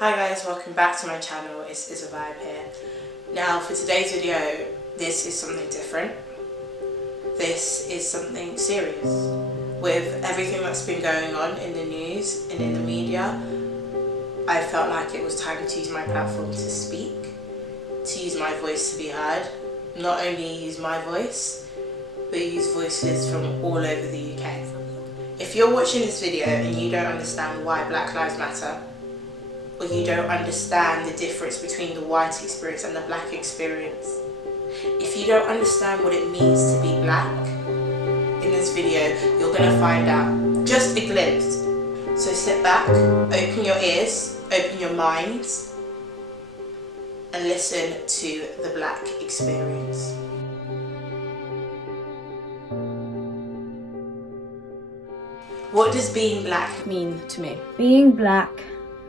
Hi guys, welcome back to my channel. It's Isabelle here. Now for today's video, this is something different. This is something serious. With everything that's been going on in the news and in the media, I felt like it was time to use my platform to speak, to use my voice to be heard. Not only use my voice, but use voices from all over the UK. If you're watching this video and you don't understand why Black Lives Matter, or you don't understand the difference between the white experience and the black experience, if you don't understand what it means to be black, in this video you're going to find out just a glimpse. So sit back, open your ears, open your minds, and listen to the black experience. What does being black mean to me? Being black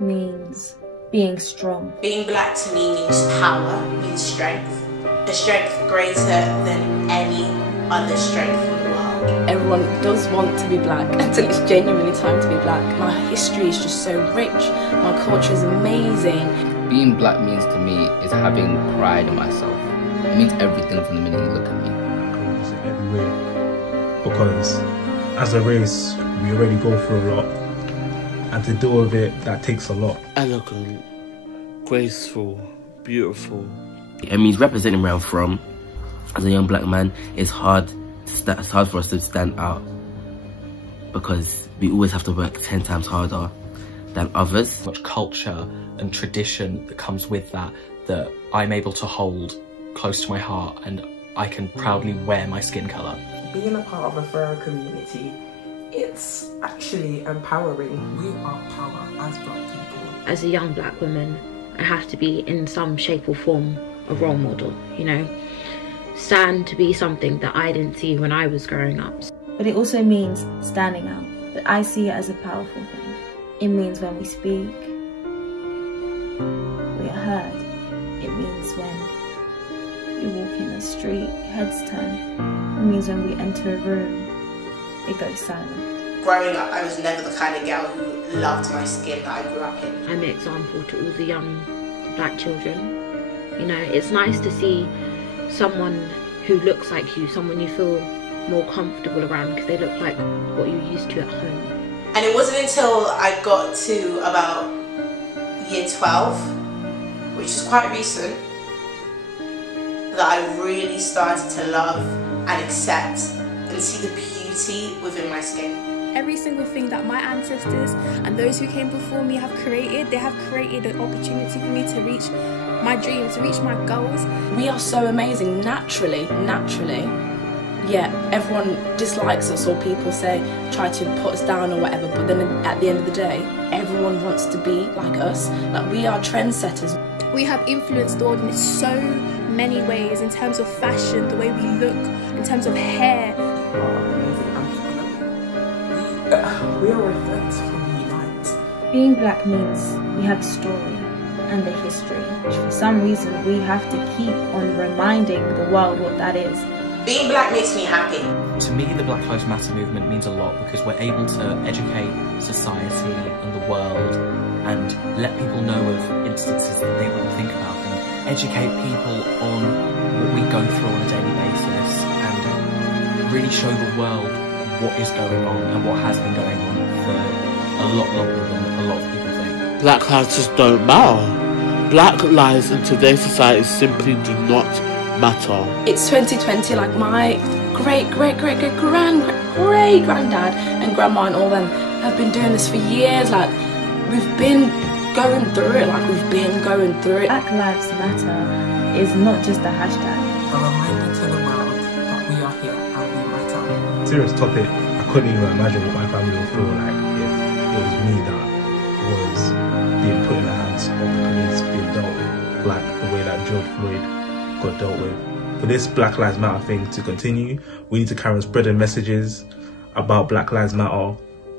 means being strong. Being black to me means power, means strength. A strength greater than any other strength in the world. Everyone does want to be black until it's genuinely time to be black. My history is just so rich. My culture is amazing. Being black means to me is having pride in myself. It means everything from the minute you look at me. It's everywhere because as a race we already go through a lot, and to deal with it, that takes a lot. Elegant, graceful, beautiful. It means representing where I'm from. As a young black man, it's hard for us to stand out because we always have to work 10 times harder than others. Much culture and tradition that comes with that I'm able to hold close to my heart, and I can proudly wear my skin colour. Being a part of a furrow community, it's actually empowering. We are power as black people. As a young black woman, I have to be in some shape or form a role model, you know, stand to be something that I didn't see when I was growing up. But it also means standing out. But I see it as a powerful thing. It means when we speak, we are heard. It means when you walk in the street, heads turn. It means when we enter a room, it goes silent. Growing up, I was never the kind of girl who loved my skin that I grew up in. I'm an example to all the young black children. You know, it's nice to see someone who looks like you, someone you feel more comfortable around because they look like what you're used to at home. And it wasn't until I got to about year 12, which is quite recent, that I really started to love and accept and see the beauty within my skin. Every single thing that my ancestors and those who came before me have created, they have created an opportunity for me to reach my dreams, to reach my goals. We are so amazing naturally. Yeah, everyone dislikes us, or people try to put us down or whatever, but then at the end of the day, everyone wants to be like us. Like, we are trendsetters. We have influenced the world in so many ways, in terms of fashion, the way we look, in terms of hair. We are reflects from the unite. Being black means we have a story and a history, which for some reason we have to keep on reminding the world what that is. Being black makes me happy. To me, the Black Lives Matter movement means a lot because we're able to educate society and the world and let people know of instances that they wouldn't think about, and educate people on what we go through on a daily basis and really show the world what is going on and what has been going on for a lot longer than a lot of people think. Black lives just don't matter. Black lives in today's society simply do not matter. It's 2020, like my great granddad and grandma and all them have been doing this for years. Like, we've been going through it, Black Lives Matter is not just a hashtag. A reminder to the world that we are here and we matter. Serious topic. I couldn't even imagine what my family would feel like if it was me that was being put in the hands of the police, being dealt with like the way that George Floyd got dealt with. For this Black Lives Matter thing to continue, we need to carry on spreading messages about Black Lives Matter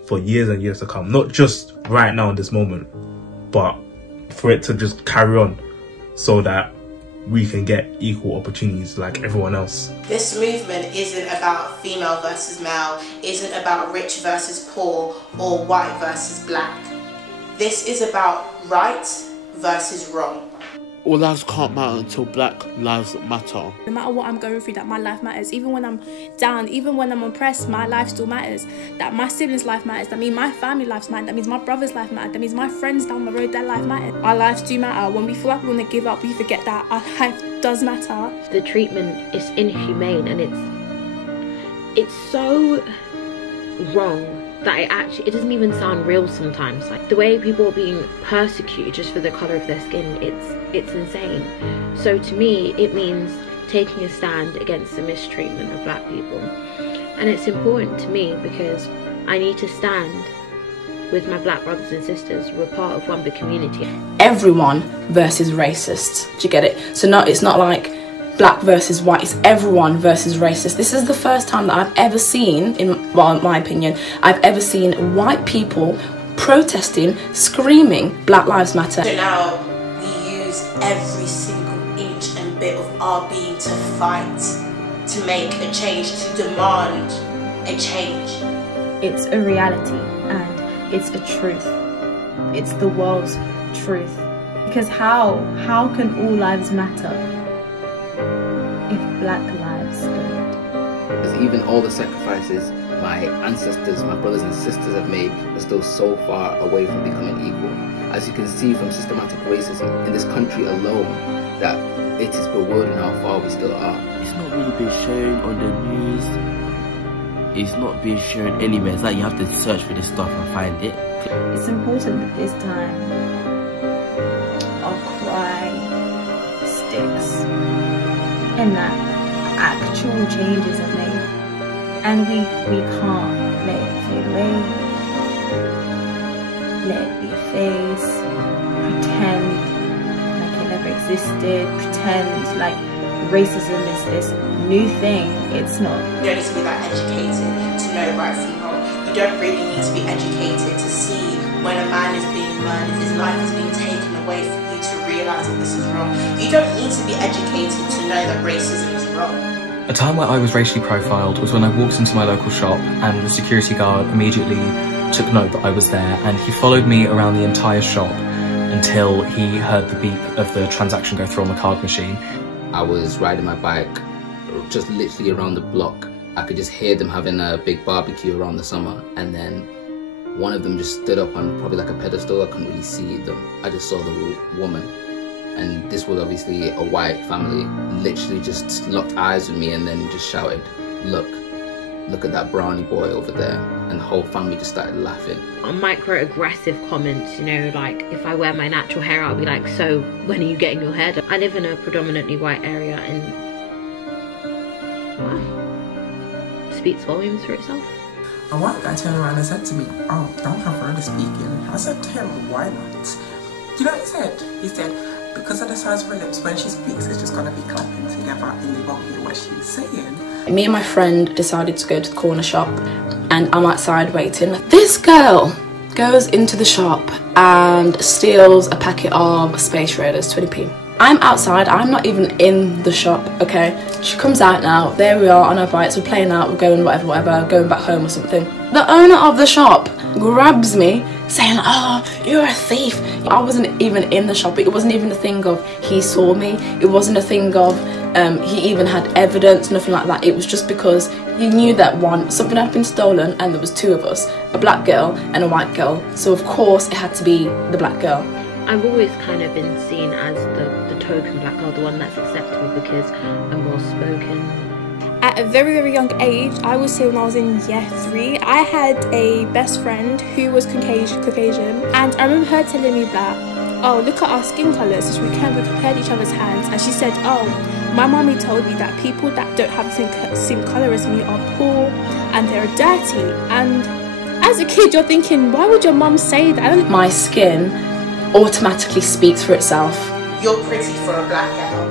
for years and years to come. Not just right now in this moment, but for it to just carry on so that we can get equal opportunities like everyone else. This movement isn't about female versus male, isn't about rich versus poor or white versus black. This is about right versus wrong. All lives can't matter until Black Lives Matter. No matter what I'm going through, that my life matters. Even when I'm down, even when I'm oppressed, my life still matters. That my siblings' life matters. That means my family lives matter. That means my brother's life matters. That means my friends down the road, their life matters. Our lives do matter. When we feel like we want to give up, we forget that our life does matter. The treatment is inhumane, and it's so wrong that it doesn't even sound real sometimes. Like the way people are being persecuted just for the colour of their skin, it's insane. So to me, it means taking a stand against the mistreatment of black people. And it's important to me because I need to stand with my black brothers and sisters. We're part of one big community. Everyone versus racist. Do you get it? So no, it's not like black versus white, it's everyone versus racist. This is the first time that I've ever seen, in my opinion, I've ever seen white people protesting, screaming Black Lives Matter. So now we use every single inch and bit of our being to fight, to make a change, to demand a change. It's a reality and it's a truth. It's the world's truth. Because how can all lives matter if black lives don't? Because even all the sacrifices my ancestors, my brothers and sisters have made are still so far away from becoming equal. As you can see from systematic racism in this country alone, that it is bewildering how far we still are. It's not really being shown on the news. It's not being shown anywhere. It's like you have to search for this stuff and find it. It's important that this time our cry sticks and that actual changes are made. And we can't let it fade away, let it be a phase, pretend like it never existed, pretend like racism is this new thing. It's not. You don't need to be that educated to know right from wrong. You don't really need to be educated to see when a man is being murdered, his life is being taken away from you to realise that this is wrong. You don't need to be educated to know that racism is wrong. A time where I was racially profiled was when I walked into my local shop and the security guard immediately took note that I was there, and he followed me around the entire shop until he heard the beep of the transaction go through on the card machine. I was riding my bike just literally around the block. I could just hear them having a big barbecue around the summer, and then one of them just stood up on probably like a pedestal. I couldn't really see them. I just saw the woman. And this was obviously a white family, literally just locked eyes with me and then just shouted, look at that brownie boy over there. And the whole family just started laughing. Microaggressive comments, you know, like if I wear my natural hair, I'll be like, so when are you getting your hair done? I live in a predominantly white area, and well, speaks volumes for itself. A white guy turned around and said to me, oh, don't have Rhoda speaking. I said to him, why not? You know what he said? He said, because of the size of her lips, when she speaks, it's just gonna be clapping together and you won't hear what she's saying. Me and my friend decided to go to the corner shop, and I'm outside waiting. This girl goes into the shop and steals a packet of Space Raiders, 20p. I'm outside, I'm not even in the shop, okay? She comes out now, there we are on our bikes, we're playing out, we're going whatever, going back home or something. The owner of the shop grabs me saying, oh, you're a thief. I wasn't even in the shop. It wasn't even a thing of he saw me. It wasn't a thing of he even had evidence, nothing like that. It was just because he knew that something had been stolen, and there was two of us, a black girl and a white girl. So of course it had to be the black girl. I've always kind of been seen as the token black girl, the one that's acceptable because I'm well spoken. At a very, very young age, I would say when I was in year 3, I had a best friend who was Caucasian, and I remember her telling me that, oh, look at our skin colours, so we compared each other's hands, and she said, oh, my mommy told me that people that don't have the same colour as me are poor and they're dirty. And as a kid, you're thinking, why would your mum say that? My skin automatically speaks for itself. You're pretty for a black girl.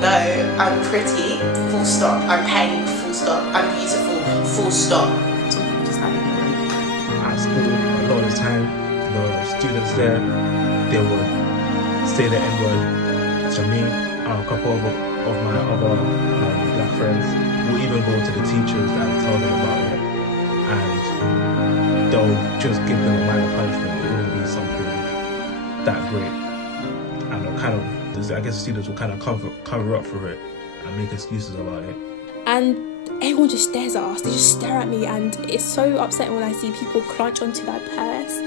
No, I'm pretty, full stop. I'm pink, full stop. I'm beautiful, full stop. So just having at school, a lot of the time, the students there, they would say the N-word to me and a couple of my other black friends. We'll even go to the teachers and tell them about it, and they'll just give them a minor punishment. It wouldn't be something that great, and they'll kind of, I guess students will kind of cover up for it and make excuses about it. And everyone just stares at us, they just stare at me, and it's so upsetting when I see people crunch onto their purse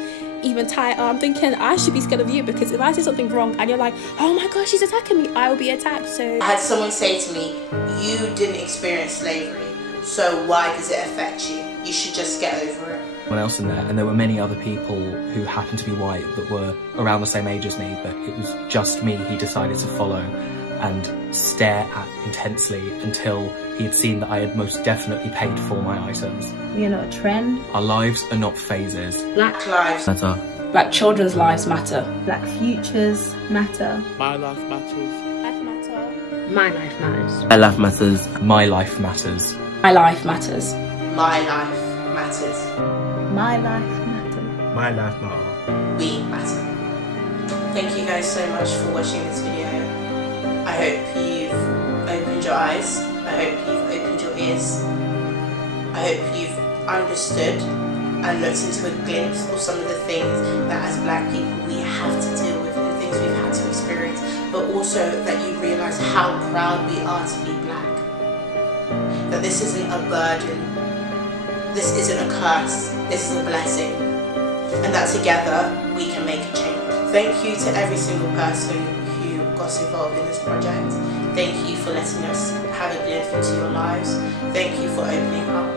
even tighter. I'm thinking I should be scared of you, because if I say something wrong and you're like, oh my gosh, she's attacking me, I will be attacked. So I had someone say to me, you didn't experience slavery, so why does it affect you? You should just get over it. Someone else in there, and there were many other people who happened to be white that were around the same age as me, but it was just me he decided to follow and stare at intensely until he had seen that I had most definitely paid for my items. We are not a trend. Our lives are not phases. Black lives matter. Black children's lives matter. Black futures matter. My life matters. life matter. My life matters. My life matters. My life matters. My life matters. My life matters. My life matter. My life matter. We matter. Thank you guys so much for watching this video. I hope you've opened your eyes. I hope you've opened your ears. I hope you've understood and looked into a glimpse of some of the things that as black people we have to deal with and things we've had to experience, but also that you realise how proud we are to be black. That this isn't a burden, this isn't a curse, this is a blessing, and that together we can make a change. Thank you to every single person who got involved in this project. Thank you for letting us have a glimpse into your lives. Thank you for opening up.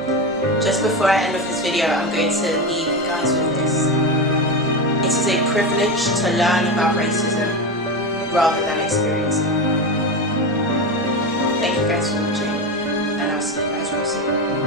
Just before I end off this video, I'm going to leave you guys with this. It is a privilege to learn about racism rather than experiencing it. Thank you guys for watching, and I'll see you guys real soon.